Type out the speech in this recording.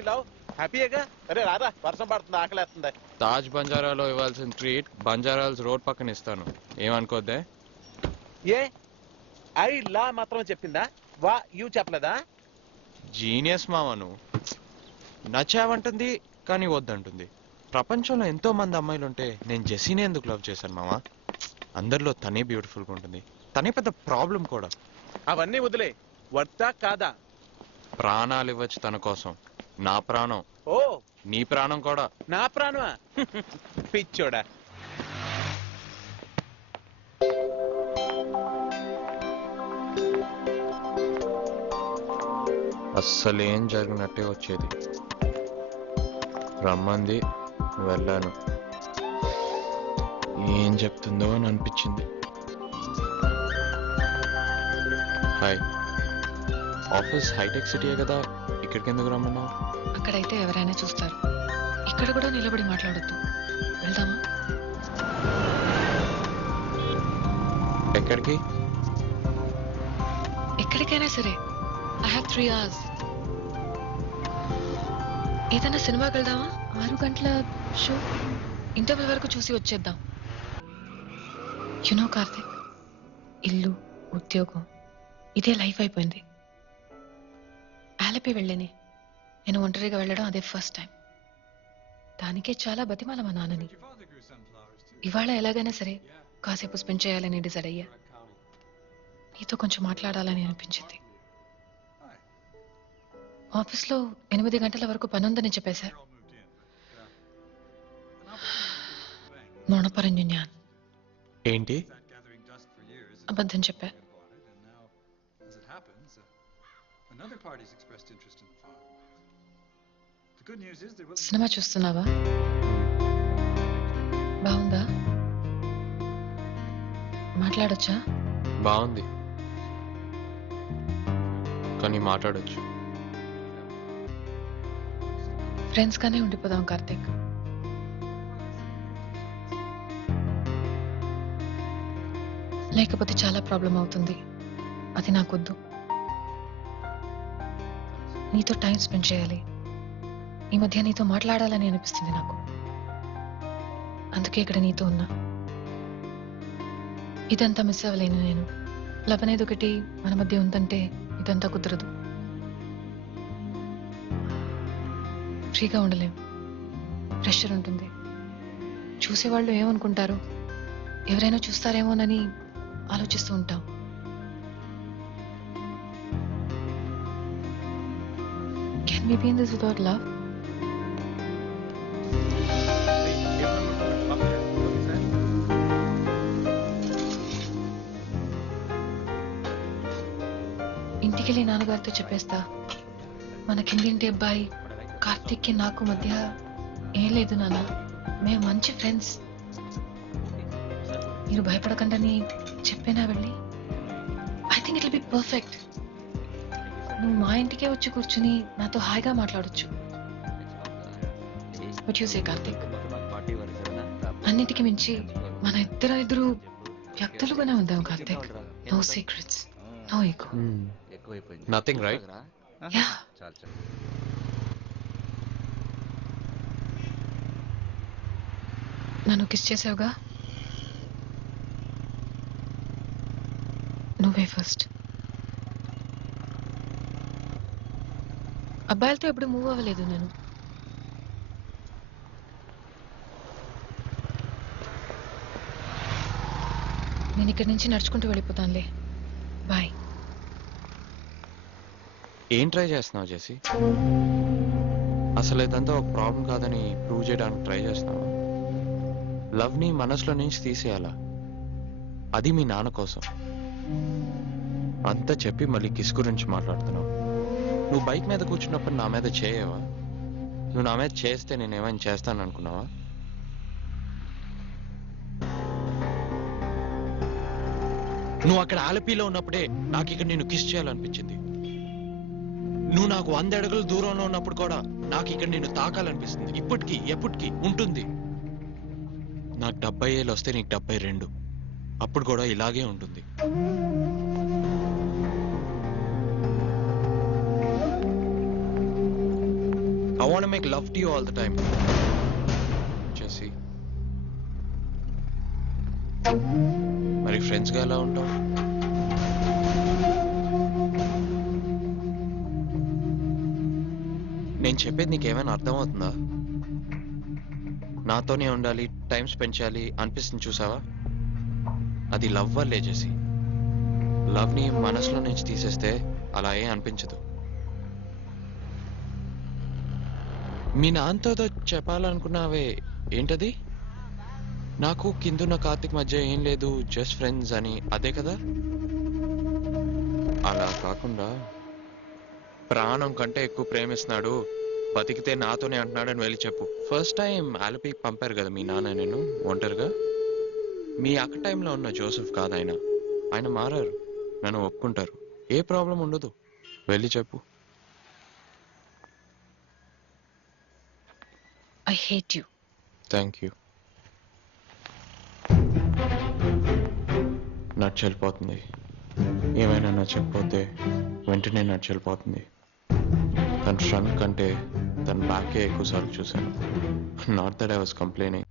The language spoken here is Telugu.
నీ లవ్ హ్యాపీయేగా? అరే రారా, వర్షం పడుతుంది, ఆకలేస్తుంది. తాజ్ బంజారాలో ఇవ్వాల్సిన ట్రీట్ బంజారాల్స్ రోడ్ పక్కన ఇస్తాను, ఏమనుకోద్దే. ఏ ఐ లా మాత్రం చెప్పిందా? వా యూ చెప్పలేదా? జీనియస్ మావా నువ్వు. నచ్చావంటుంది కానీ వద్దంటుంది. ప్రపంచంలో ఎంతో మంది అమ్మాయిలుంటే నేను జెస్సీనే ఎందుకు లవ్ చేశాను మావా? అందరిలో తనే బ్యూటిఫుల్గా ఉంటుంది, తనే పెద్ద ప్రాబ్లం కూడా. అవన్నీ వదిలే, వర్తా కాదా? ప్రాణాలు ఇవ్వచ్చు తన కోసం. నా ప్రాణం, ఓ నీ ప్రాణం కూడా. నా ప్రాణమా? పిచ్చోడా. అస్సలేం జరిగినట్టే వచ్చేది. రమ్మంది, వెళ్ళాను. ఏం చెప్తుందో అని అనిపించింది. హాయ్, ఆఫీస్ హైటెక్ సిటీయే కదా, ఇక్కడికి ఎందుకు రమ్మన్నావు? అక్కడైతే ఎవరైనా చూస్తారు, ఇక్కడ కూడా నిలబడి మాట్లాడొద్దు. వెళ్దామా? ఎక్కడికి? ఎక్కడికైనా సరే. I have 3 hours. ఏదైనా సినిమాకి వెళ్దామా? 6 గంటల షో, ఇంటర్వ్యూ వరకు చూసి వచ్చేద్దాం. యునో కార్తిక్, ఇల్లు, ఉద్యోగం, ఇదే లైఫ్ అయిపోయింది. ఆలపి వెళ్ళేనే, నేను ఒంటరిగా వెళ్ళడం అదే ఫస్ట్ టైం. దానికే చాలా బతిమాల మా నాన్నని. ఇవాళ ఎలాగైనా సరే కాసేపు స్పెండ్ చేయాలని డిసైడ్ అయ్యా. నీతో కొంచెం మాట్లాడాలని అనిపించింది. ఆఫీస్లో 8 గంటల వరకు పనుందని చెప్పేశా. మౌనపరంజున్యాన్. ఏంటి? అబద్ధం చెప్పా. సినిమా చూస్తున్నావా? బాగుందా? మాట్లాడొచ్చా? బాగుంది, కానీ మాట్లాడొచ్చు. ఫ్రెండ్స్ గానే ఉండిపోదాం కార్తిక్. లేకపోతే చాలా ప్రాబ్లం అవుతుంది. అది నాకొద్దు. నీతో టైం స్పెండ్ చేయాలి. ఈ మధ్య నీతో మాట్లాడాలని అనిపిస్తుంది నాకు. అందుకే ఇక్కడ నీతో ఉన్నా. ఇదంతా మిస్ అవ్వలేను నేను. లవ్ అనేది ఒకటి మన మధ్య ఉందంటే ఇదంతా కుదరదు. ఫ్రీగా ఉండలేం, ప్రెషర్ ఉంటుంది. చూసేవాళ్ళు ఏమనుకుంటారు, ఎవరైనా చూస్తారేమోనని ఆలోచిస్తూ ఉంటాం. Can we be in this without love? ఇంటికెళ్ళి నాన్నగారితో చెప్పేస్తా, మన కిందింటి అబ్బాయి కార్తిక్కి నాకు మధ్య ఏం లేదు నాన్న, మేము మంచి ఫ్రెండ్స్, మీరు భయపడకండి చెప్పేనా వెళ్ళి. I think it will be perfect. నువ్వు మా ఇంటికే వచ్చి కూర్చుని నాతో హాయిగా మాట్లాడొచ్చు. What you say, Karthik? అన్నిటికీ మించి మన ఇద్దరు వ్యక్తులుగానే ఉందాం Karthik. No secrets, no ego. Nothing, right? Ya. నన్ను కిస్ చేసావుగా, నువ్వే ఫస్ట్. అబ్బాయిలతో ఎప్పుడు మూవ్ అవ్వలేదు నేను. నేను ఇక్కడి నుంచి నడుచుకుంటూ వెళ్ళిపోతానులే. బాయ్. ఏం ట్రై చేస్తున్నావు జెస్సీ? అసలు ఇదంతా ఒక ప్రాబ్లం కాదని ప్రూవ్ చేయడానికి ట్రై చేస్తున్నావా? లవ్ని మనసులో నుంచి తీసేయాలా, అది మీ నాన్న కోసం. అంతా చెప్పి మళ్ళీ కిస్ గురించి మాట్లాడుతున్నావు. నువ్వు బైక్ మీద కూర్చున్నప్పుడు నా మీద చేయవా? నువ్వు నా మీద చేస్తే నేనేమైనా చేస్తాను అనుకున్నావా? నువ్వు అక్కడ ఆలపీలో ఉన్నప్పుడే నాకు ఇక్కడ నేను కిస్ చేయాలనిపించింది. నువ్వు నాకు 100 అడుగులు దూరంలో ఉన్నప్పుడు కూడా నాకు ఇక్కడ నేను తాకాలనిపిస్తుంది. ఇప్పటికీ ఎప్పటికీ ఉంటుంది. నాకు 70 ఏళ్ళు వస్తే నీకు 72, అప్పుడు కూడా ఇలాగే ఉంటుంది. I want to make love to you all the time. Jesse. మరి ఫ్రెండ్స్ గా ఎలా ఉంటావు? నేను చెప్పేది నీకేమైనా అర్థమవుతుందా? నాతోనే ఉండాలి, టైం స్పెండ్ చేయాలి అనిపిస్తుంది చూసావా? అది లవ్ వల్లే చేసి. లవ్ని మనసులో నుంచి తీసేస్తే అలా ఏం అనిపించదు. మీ నాన్నతో చెప్పాలనుకున్నావే ఏంటది? నాకు కిందున్న కార్తిక్ మధ్య ఏం లేదు, జస్ట్ ఫ్రెండ్స్ అని, అదే కదా? అలా కాకుండా ప్రాణం కంటే ఎక్కువ ప్రేమిస్తున్నాడు, బతికితే నాతోనే అంటున్నాడని వెళ్ళి చెప్పు. ఫస్ట్ టైం ఆలపి పంపారు కదా మీ నాన్న నేను ఒంటరిగా. మీ అక్క టైంలో ఉన్న జోసెఫ్ కాదు ఆయన. ఆయన మారారు, నన్ను ఒప్పుకుంటారు, ఏ ప్రాబ్లం ఉండదు. వెళ్ళి చెప్పు. I hate you. Thank you. నడిచెళ్ళిపోతుంది. ఏమైనా నచ్చకపోతే వెంటనే నడిచెళ్ళిపోతుంది. తన ఫ్రంట్ కంటే తన బ్యాకే ఎక్కువసార్లు చూశాను. Not that I was complaining.